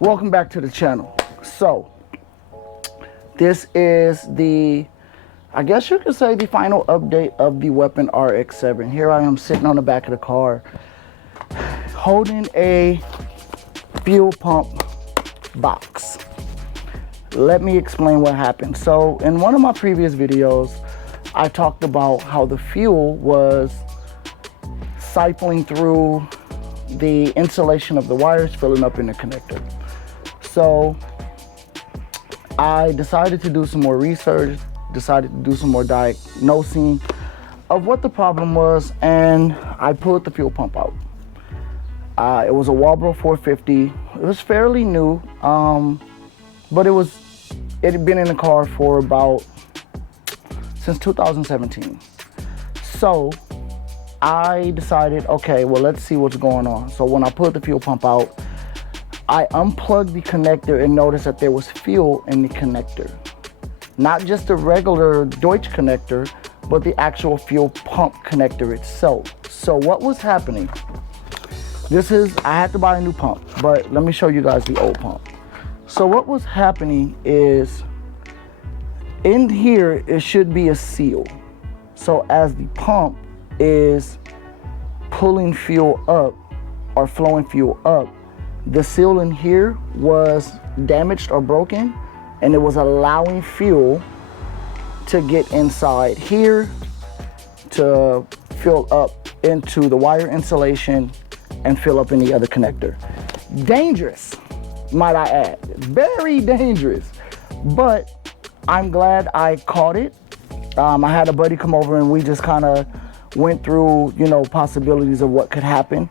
Welcome back to the channel. So this is the, I guess you could say, the final update of the WeaponRx7. Here I am sitting on the back of the car holding a fuel pump box. Let me explain what happened. So in one of my previous videos, I talked about how the fuel was siphoning through the insulation of the wires, filling up in the connector. So I decided to do some more research, decided to do some more diagnosing of what the problem was, and I pulled the fuel pump out. It was a Walbro 450. It was fairly new, but it had been in the car for since 2017. So I decided, okay, well, let's see what's going on. So when I put the fuel pump out, I unplugged the connector and noticed that there was fuel in the connector. Not just the regular Deutsch connector, but the actual fuel pump connector itself. So what was happening, I had to buy a new pump, but let me show you guys the old pump. So what was happening is, in here, it should be a seal. So as the pump is pulling fuel up or flowing fuel up, the seal in here was damaged or broken, and it was allowing fuel to get inside here to fill up into the wire insulation and fill up in the other connector. Dangerous, might I add. Very dangerous. But I'm glad I caught it. I had a buddy come over and we just kind of went through, possibilities of what could happen,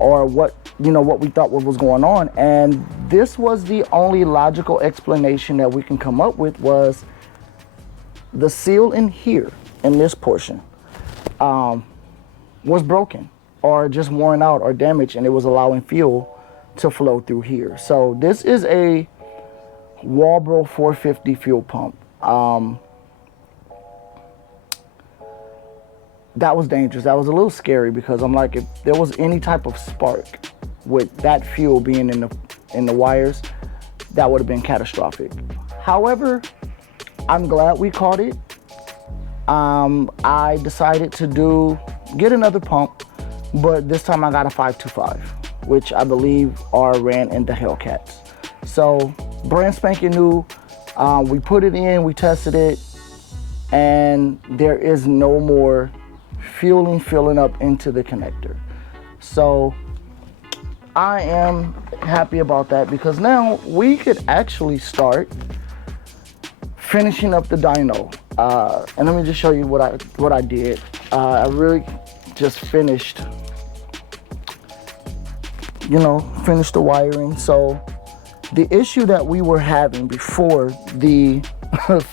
or what we thought was going on. And this was the only logical explanation that we can come up with, was the seal in here, in this portion, was broken or just worn out or damaged, and it was allowing fuel to flow through here. So this is a Walbro 450 fuel pump. That was dangerous. That was a little scary, because I'm like, if there was any type of spark with that fuel being in the wires, that would have been catastrophic. However, I'm glad we caught it. I decided to get another pump, but this time I got a 525, which I believe are ran into Hellcats. So brand spanking new. We put it in, we tested it, and there is no more filling up into the connector. So I am happy about that, because now we could actually start finishing up the dyno. And let me just show you what I did. I really just finished the wiring. So the issue that we were having before the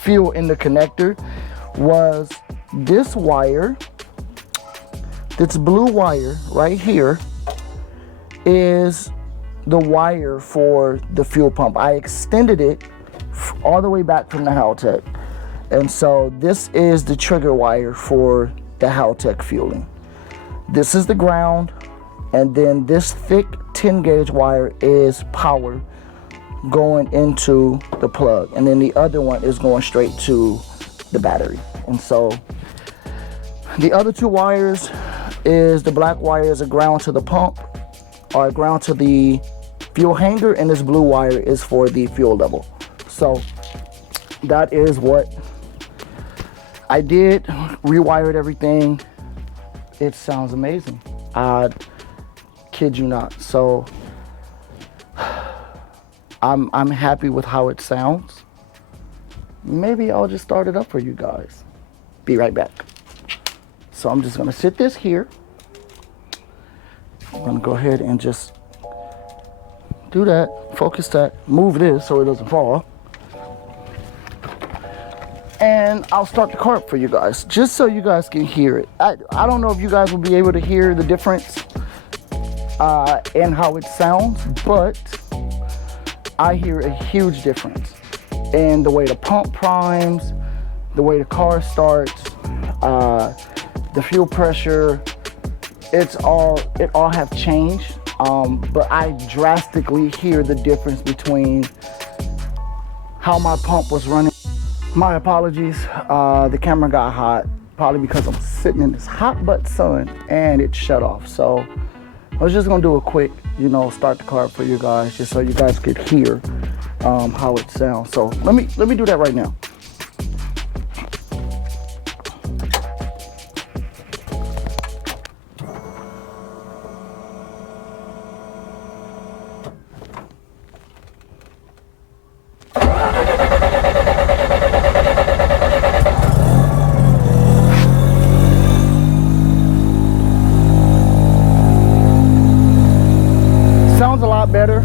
fuel in the connector was this wire. This blue wire right here is the wire for the fuel pump. I extended it all the way back from the Haltech. And so this is the trigger wire for the Haltech fueling. This is the ground, and then this thick 10 gauge wire is power going into the plug, and then the other one is going straight to the battery. And so the other two wires is, the black wire is a ground to the pump, or a ground to the fuel hanger, and this blue wire is for the fuel level. So that is what I did. Rewired everything. It sounds amazing. I kid you not. So I'm happy with how it sounds. Maybe I'll just start it up for you guys. Be right back. So I'm just gonna sit this here. I'm gonna go ahead and just do that, focus that, move this so it doesn't fall. And I'll start the car up for you guys, just so you guys can hear it. I don't know if you guys will be able to hear the difference in how it sounds, but I hear a huge difference in the way the pump primes, the way the car starts, the fuel pressure. It all have changed. but I drastically hear the difference between how my pump was running. My apologies, the camera got hot, probably because I'm sitting in this hot butt sun and it shut off. So I was just gonna do a quick, start the car for you guys, just so you guys could hear how it sounds. So let me do that right now. Sounds a lot better.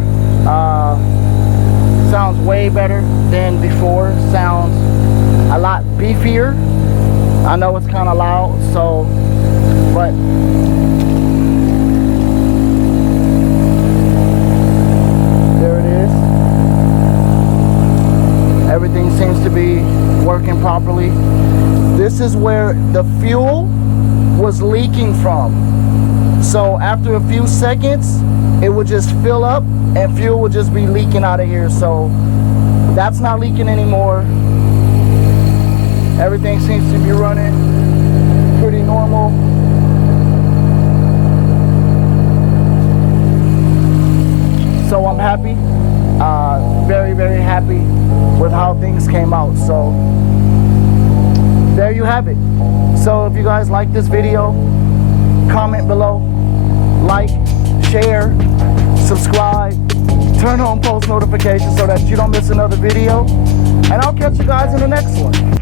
Sounds way better than before. Sounds a lot beefier. I know it's kind of loud, so, but there it is. Everything seems to be working properly. This is where the fuel was leaking from. So after a few seconds, it would just fill up and fuel would just be leaking out of here. So that's not leaking anymore. Everything seems to be running pretty normal. So I'm happy, very, very happy with how things came out. So there you have it. So if you guys like this video, comment below, like, share, subscribe, turn on post notifications so that you don't miss another video, and I'll catch you guys in the next one.